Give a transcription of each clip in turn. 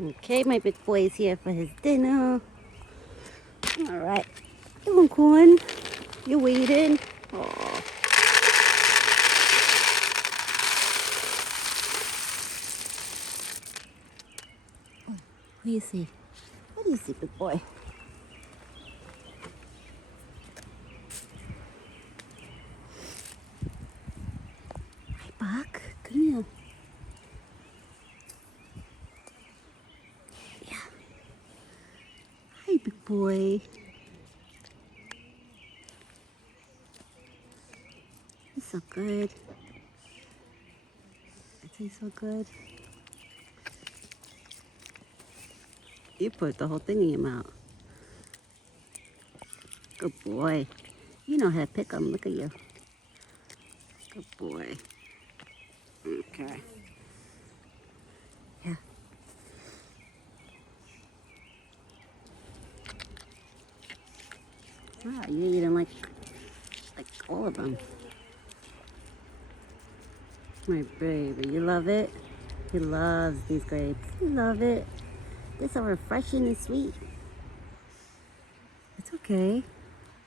Okay, my big boy is here for his dinner. All right. Doing corn. You waiting? Oh, what do you see? What do you see, big boy? Hi, Buck. Come here. Yeah. Hi, big boy. He's so good. I taste so good. You put the whole thing in your mouth. Good boy. You know how to pick them. Look at you. Good boy. Okay. Yeah. Wow, you eating like all of them. My baby, you love it? He loves these grapes. You love it. They're so refreshing and sweet. It's okay.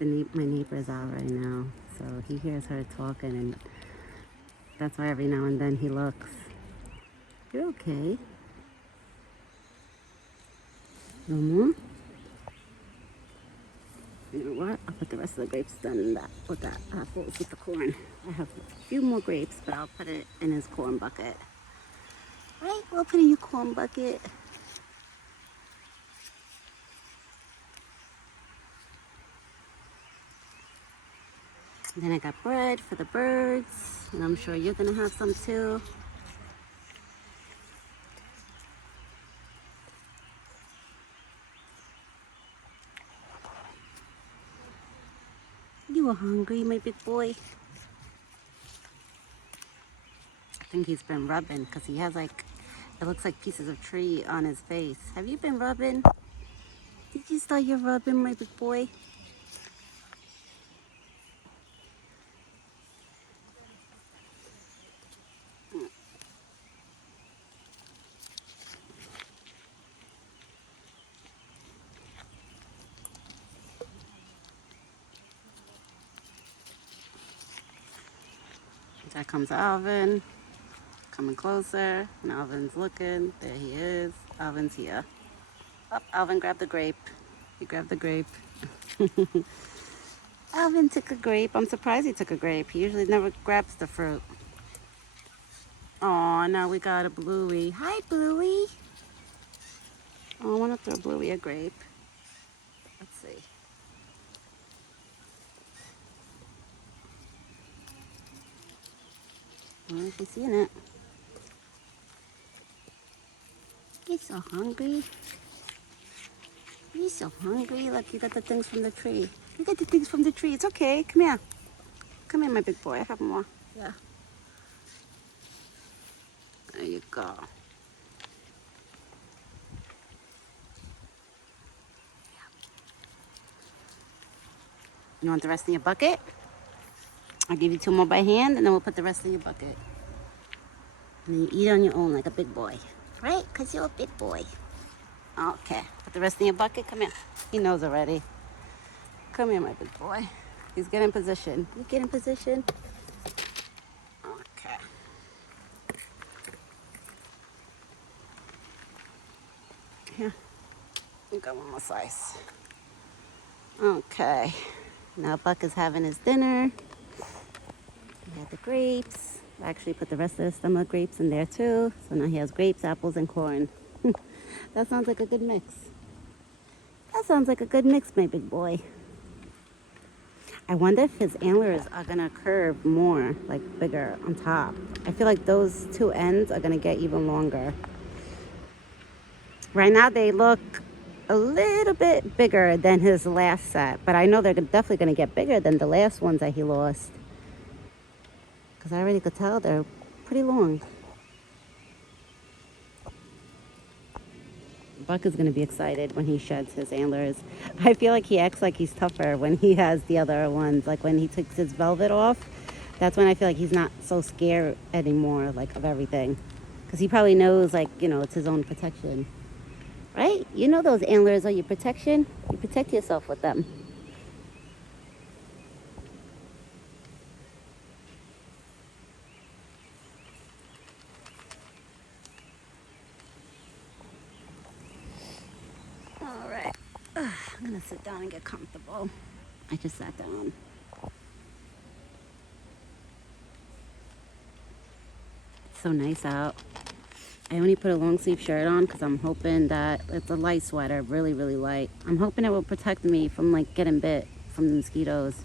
My neighbor's out right now, so he hears her talking, and that's why every now and then he looks. You're okay. No more? You know what? I'll put the rest of the grapes then in that with that apple with the corn. I have a few more grapes, but I'll put it in his corn bucket. Right? We'll put it in your corn bucket. And then I got bread for the birds, and I'm sure you're gonna have some too. You were hungry, my big boy. I think he's been rubbing because he has like, it looks like pieces of tree on his face. Have you been rubbing? Did you start your rubbing, my big boy? There comes Alvin, coming closer, and Alvin's looking. There he is. Alvin's here. Oh, Alvin grabbed the grape. He grabbed the grape. Alvin took a grape. I'm surprised he took a grape. He usually never grabs the fruit. Oh, now we got a Bluey. Hi, Bluey. Oh, I want to throw Bluey a grape. Let's see. I don't know if he's seeing it. He's so hungry. He's so hungry. Look, you got the things from the tree. You got the things from the tree. It's okay. Come here. Come here, my big boy. I have more. Yeah. There you go. You want the rest in your bucket? I'll give you 2 more by hand, and then we'll put the rest in your bucket. And then you eat on your own like a big boy. Right? Because you're a big boy. Okay. Put the rest in your bucket. Come here. He knows already. Come here, my big boy. He's getting in position. You get in position? Okay. Here. We got one more slice. Okay. Now Buck is having his dinner. He had the grapes. I actually put the rest of the stomach grapes in there too. So now he has grapes, apples, and corn. That sounds like a good mix. That sounds like a good mix, my big boy. I wonder if his antlers are gonna curve more, like bigger on top. I feel like those 2 ends are gonna get even longer. Right now they look a little bit bigger than his last set, but I know they're definitely gonna get bigger than the last ones that he lost. Because I already could tell they're pretty long. Buck is going to be excited when he sheds his antlers. I feel like he acts like he's tougher when he has the other ones. Like when he takes his velvet off, that's when I feel like he's not so scared anymore, like of everything. Because he probably knows, like, you know, it's his own protection. right? You know those antlers are your protection. You protect yourself with them. All right. I'm gonna sit down and get comfortable. I just sat down. It's so nice out. I only put a long sleeve shirt on because I'm hoping that it's a light sweater, really, really light. I'm hoping it will protect me from like getting bit from the mosquitoes.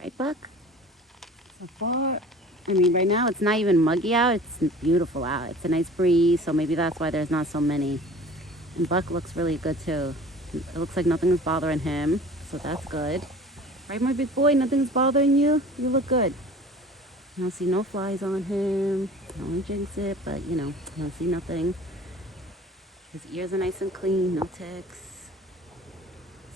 Right, Buck? So far, I mean, right now it's not even muggy out. It's beautiful out. It's a nice breeze, so maybe that's why there's not so many. And Buck looks really good too. It looks like nothing's bothering him, so that's good. Right, my big boy? Nothing's bothering you? You look good. I don't see no flies on him. I don't want to jinx it, but you know, I don't see nothing. His ears are nice and clean, no ticks.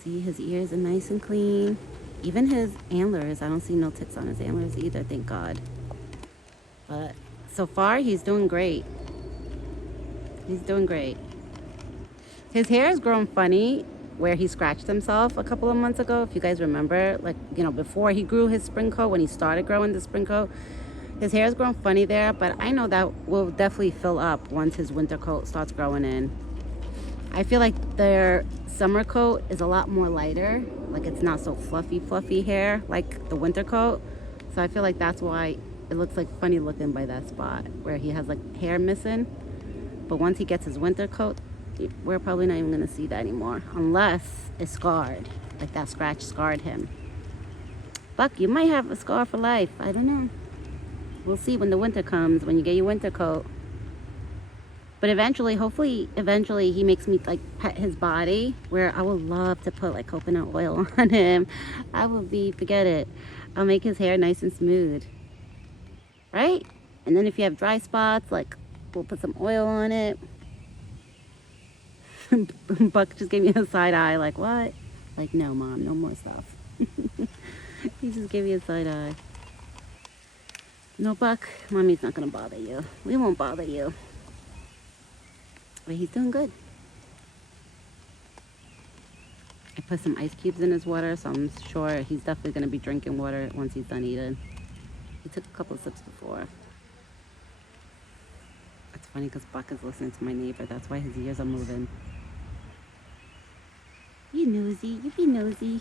See, his ears are nice and clean. Even his antlers, I don't see no ticks on his antlers either, thank God. But so far, he's doing great. He's doing great. His hair has grown funny where he scratched himself a couple of months ago, if you guys remember. Like, you know, before he grew his spring coat, when he started growing the spring coat, his hair has grown funny there, but I know that will definitely fill up once his winter coat starts growing in. I feel like their summer coat is a lot more lighter. Like, it's not so fluffy hair like the winter coat. So I feel like that's why it looks like funny looking by that spot where he has like hair missing. But once he gets his winter coat, we're probably not even gonna see that anymore unless it's scarred, like that scratch scarred him. Buck, you might have a scar for life. I don't know. We'll see when the winter comes, when you get your winter coat. But eventually, hopefully, eventually he makes me like pet his body, where I would love to put like coconut oil on him. I will be, forget it. I'll make his hair nice and smooth, right? And then if you have dry spots, like we'll put some oil on it. Buck just gave me a side eye, like, what? Like, no, Mom, no more stuff. He just gave me a side eye. No, Buck, Mommy's not gonna bother you. We won't bother you. But he's doing good. I put some ice cubes in his water, so I'm sure he's definitely gonna be drinking water once he's done eating. He took a couple of sips before. It's funny because Buck is listening to my neighbor. That's why his ears are moving. You nosy, you be nosy.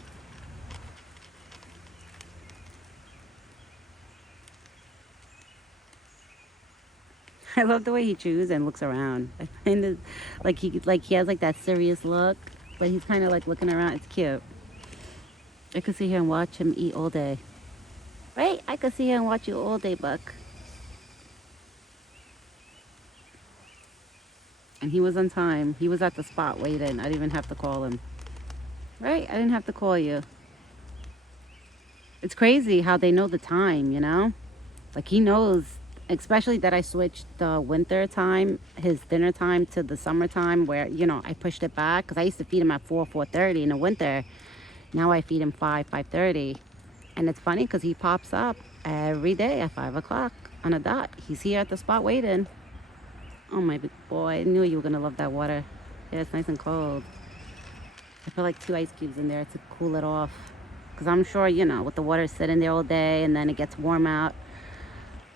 I love the way he chews and looks around. I find it like he has like that serious look, but he's kind of like looking around. It's cute. I could sit here and watch him eat all day. Right? I could sit here and watch you all day, Buck. And he was on time. He was at the spot waiting. I didn't even have to call him. Right? I didn't have to call you. It's crazy how they know the time, you know? Like he knows, especially that I switched the winter time, his dinner time, to the summertime where, you know, I pushed it back. Because I used to feed him at 4:30 in the winter. Now I feed him 5:30. And it's funny because he pops up every day at 5 o'clock on a dot. He's here at the spot waiting. Oh, my big boy. I knew you were going to love that water. Yeah, it's nice and cold. I put like 2 ice cubes in there to cool it off. Because I'm sure, you know, with the water sitting there all day and then it gets warm out,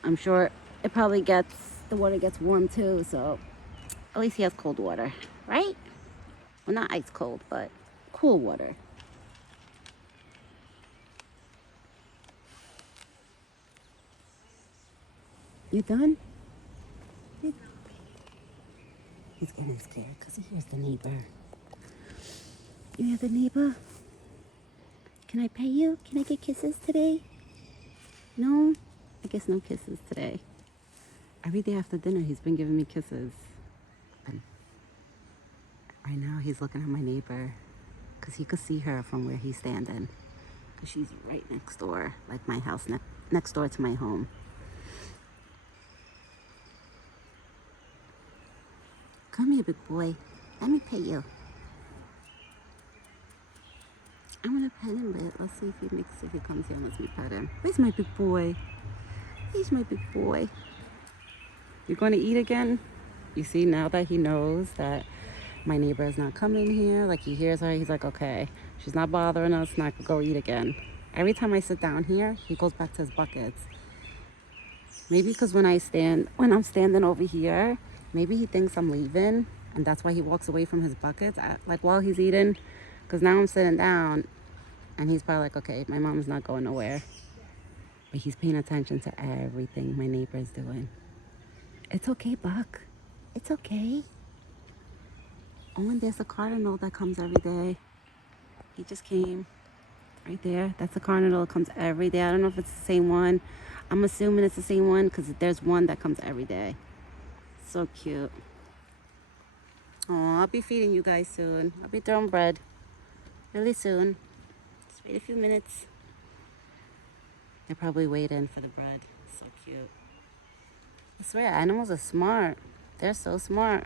I'm sure it probably gets, the water gets warm too. So at least he has cold water, right? Well, not ice cold, but cool water. You done? He's getting scared because he hears the neighbor. You hear the neighbor? Can I pet you? Can I get kisses today? No? I guess no kisses today. Every day after dinner, he's been giving me kisses. And right now, he's looking at my neighbor because he could see her from where he's standing. Because she's right next door, like my house next door to my home. Come here, big boy. Let me pet you. I'm gonna pet him, but let's see if he comes here and lets me pet him. Where's my big boy? He's my big boy. You're going to eat again? You see, now that he knows that my neighbor is not coming here, like he hears her, he's like, okay, she's not bothering us, not gonna go eat again. Every time I sit down here, he goes back to his buckets. Maybe because when I'm standing over here, maybe he thinks I'm leaving, and that's why he walks away from his buckets, like while he's eating. Because now I'm sitting down, and he's probably like, okay, my mom's not going nowhere. But he's paying attention to everything my neighbor is doing. It's okay, Buck. It's okay. Oh, and there's a cardinal that comes every day. He just came right there. That's a cardinal that comes every day. I don't know if it's the same one. I'm assuming it's the same one because there's one that comes every day. So cute. Oh, I'll be feeding you guys soon. I'll be throwing bread really soon. Just wait a few minutes. They're probably waiting for the bread. So cute. I swear, animals are smart. They're so smart.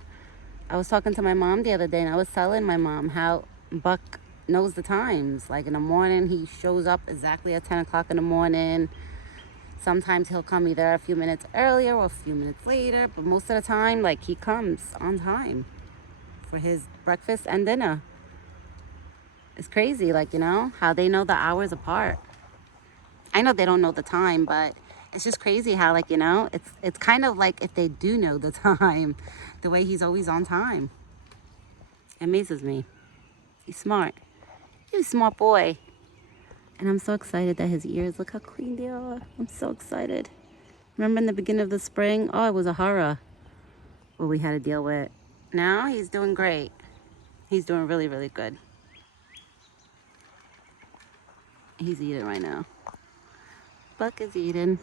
I was talking to my mom the other day, and I was telling my mom how Buck knows the times. Like in the morning, he shows up exactly at 10 o'clock in the morning. Sometimes he'll come either a few minutes earlier or a few minutes later, but most of the time, like, he comes on time for his breakfast and dinner. It's crazy, like, you know, how they know the hours apart. I know they don't know the time, but it's just crazy how, like, you know, it's kind of like if they do know the time, the way he's always on time. It amazes me. He's smart. He's a smart boy. And I'm so excited that his ears, look how clean they are. I'm so excited. Remember in the beginning of the spring? Oh, it was a horror what we had to deal with. Now he's doing great. He's doing really, really good. He's eating right now. Buck is eating.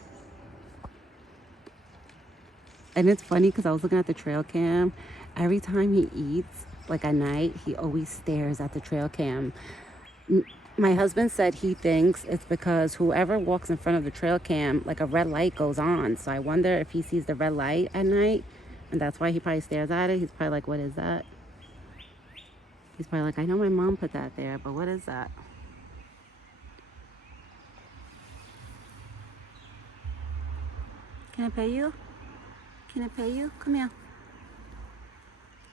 And it's funny because I was looking at the trail cam. Every time he eats, like at night, he always stares at the trail cam. My husband said he thinks it's because whoever walks in front of the trail cam, like a red light goes on. So I wonder if he sees the red light at night, and that's why he probably stares at it. He's probably like, what is that? He's probably like, I know my mom put that there, but what is that? Can I pay you? Can I pay you? Come here.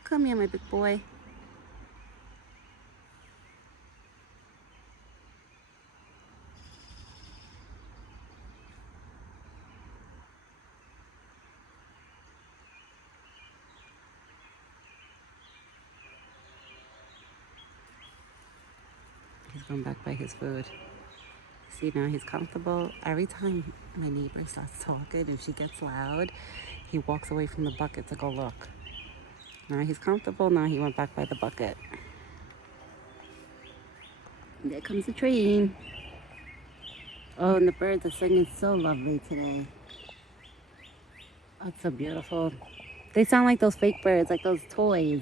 Come here, my big boy. He's going back by his food. See, now he's comfortable. Every time my neighbor starts talking and she gets loud, he walks away from the bucket to go look. Now he's comfortable. Now he went back by the bucket. And there comes the train. Oh, and the birds are singing so lovely today. Oh, it's so beautiful. They sound like those fake birds, like those toys.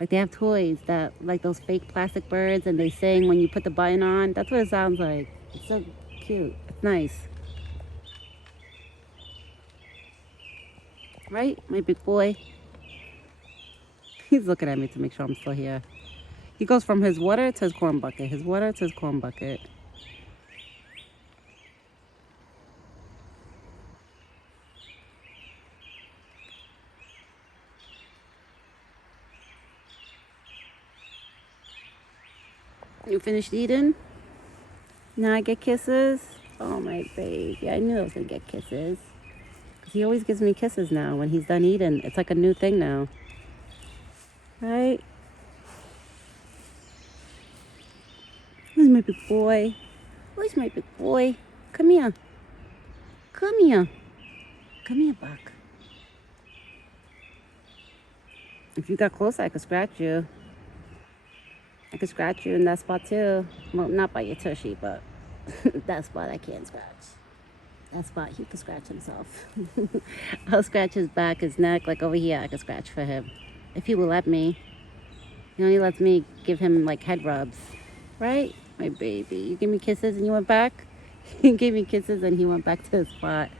Like they have toys that, like those fake plastic birds, and they sing when you put the button on. That's what it sounds like. It's so cute. It's nice. Right, my big boy? He's looking at me to make sure I'm still here. He goes from his water to his corn bucket, his water to his corn bucket. You finished eating? Now I get kisses? Oh, my baby. I knew I was going to get kisses. Because he always gives me kisses now when he's done eating. It's like a new thing now. Right? Who's my big boy? Where's my big boy? Come here. Come here. Come here, Buck. If you got close, I could scratch you. I could scratch you in that spot too. Well, not by your tushy, but that spot I can't scratch. That spot he can scratch himself. I'll scratch his back, his neck, like over here I can scratch for him. If he will let me. He only lets me give him like head rubs. Right? My baby. You give me kisses and you went back? He gave me kisses and he went back to his spot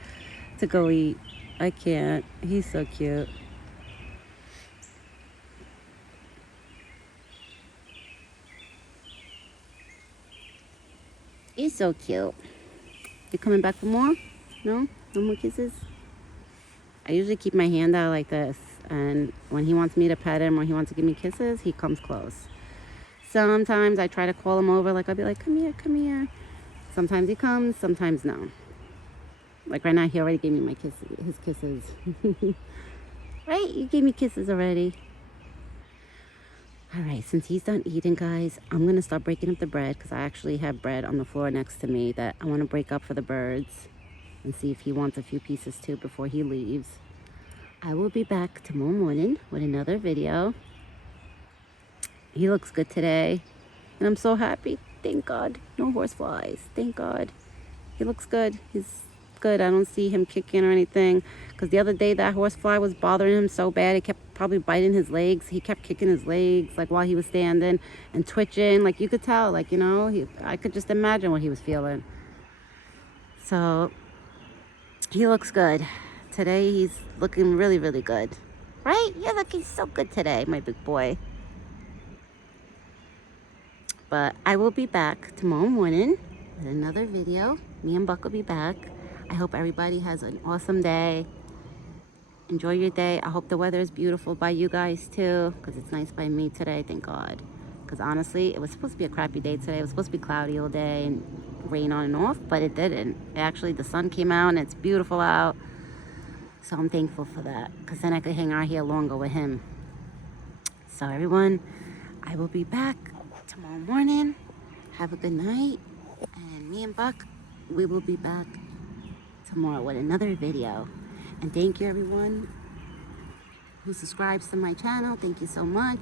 to go eat. I can't. He's so cute. He's so cute. You coming back for more? No? No more kisses? I usually keep my hand out like this, and when he wants me to pet him or he wants to give me kisses, he comes close. Sometimes I try to call him over, like I'll be like, come here, come here. Sometimes he comes, sometimes no. Like right now, he already gave me my his kisses. Right? You gave me kisses already. All right, since he's done eating, guys, I'm going to start breaking up the bread because I actually have bread on the floor next to me that I want to break up for the birds and see if he wants a few pieces too before he leaves. I will be back tomorrow morning with another video. He looks good today, and I'm so happy. Thank God. No horse flies. Thank God. He looks good. He's good. I don't see him kicking or anything, because the other day that horsefly was bothering him so bad. He kept probably biting his legs. He kept kicking his legs like while he was standing and twitching. Like you could tell, like, you know, I could just imagine what he was feeling. So he looks good. Today he's looking really, really good. Right? You're looking so good today, my big boy. But I will be back tomorrow morning with another video. Me and Buck will be back. I hope everybody has an awesome day. Enjoy your day. I hope the weather is beautiful by you guys too, because it's nice by me today, thank God. Because honestly, it was supposed to be a crappy day today. It was supposed to be cloudy all day and rain on and off, but it didn't. Actually, the sun came out and it's beautiful out. So I'm thankful for that, because then I could hang out here longer with him. So everyone, I will be back tomorrow morning. Have a good night. And me and Buck, we will be back tomorrow with another video. And thank you everyone who subscribes to my channel. Thank you so much.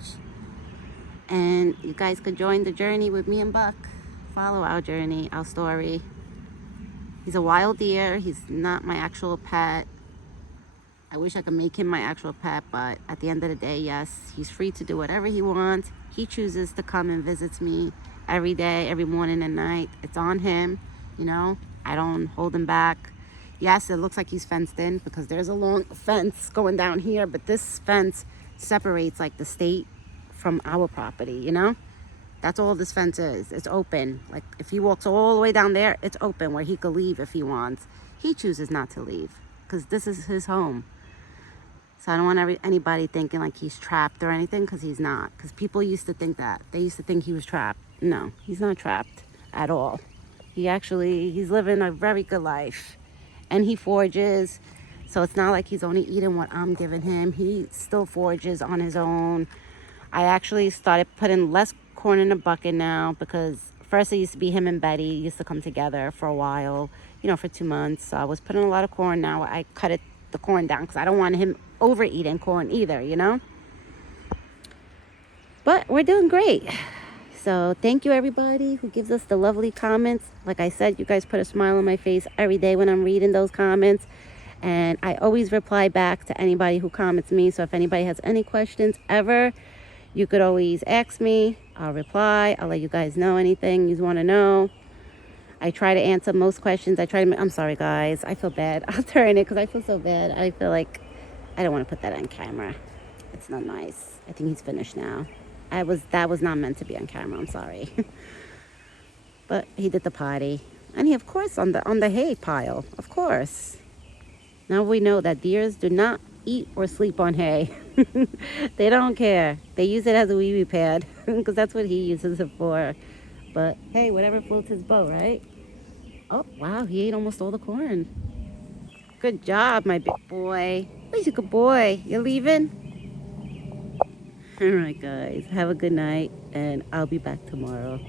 And you guys could join the journey with me and Buck. Follow our journey, our story. He's a wild deer. He's not my actual pet. I wish I could make him my actual pet, but at the end of the day, yes, he's free to do whatever he wants. He chooses to come and visits me every day, every morning and night. It's on him, you know. I don't hold him back. Yes, it looks like he's fenced in because there's a long fence going down here, but this fence separates like the state from our property, you know? That's all this fence is. It's open. Like if he walks all the way down there, it's open where he could leave if he wants. He chooses not to leave because this is his home. So I don't want anybody thinking like he's trapped or anything, because he's not. Because people used to think that. They used to think he was trapped. No, he's not trapped at all. He's living a very good life. And he forages. So it's not like he's only eating what I'm giving him. He still forages on his own. I actually started putting less corn in the bucket now, because first it used to be him and Betty used to come together for a while, you know, for 2 months. So I was putting a lot of corn. Now I cut the corn down because I don't want him overeating corn either, you know. But we're doing great. So thank you everybody who gives us the lovely comments. Like I said, you guys put a smile on my face every day when I'm reading those comments. And I always reply back to anybody who comments me. So if anybody has any questions ever, you could always ask me. I'll reply. I'll let you guys know anything you want to know. I try to answer most questions. I'm sorry guys, I feel bad. I'll turn it because I feel so bad. I feel like I don't want to put that on camera. It's not nice. I think he's finished now. That was not meant to be on camera. I'm sorry. But he did the potty, and he, of course, on the hay pile. Of course. Now we know that deers do not eat or sleep on hay. They don't care. They use it as a wee-wee pad because that's what he uses it for. But hey, whatever floats his boat, right? Oh wow, he ate almost all the corn. Good job, my big boy. He's a good boy. You're leaving? All right, guys. Have a good night, and I'll be back tomorrow.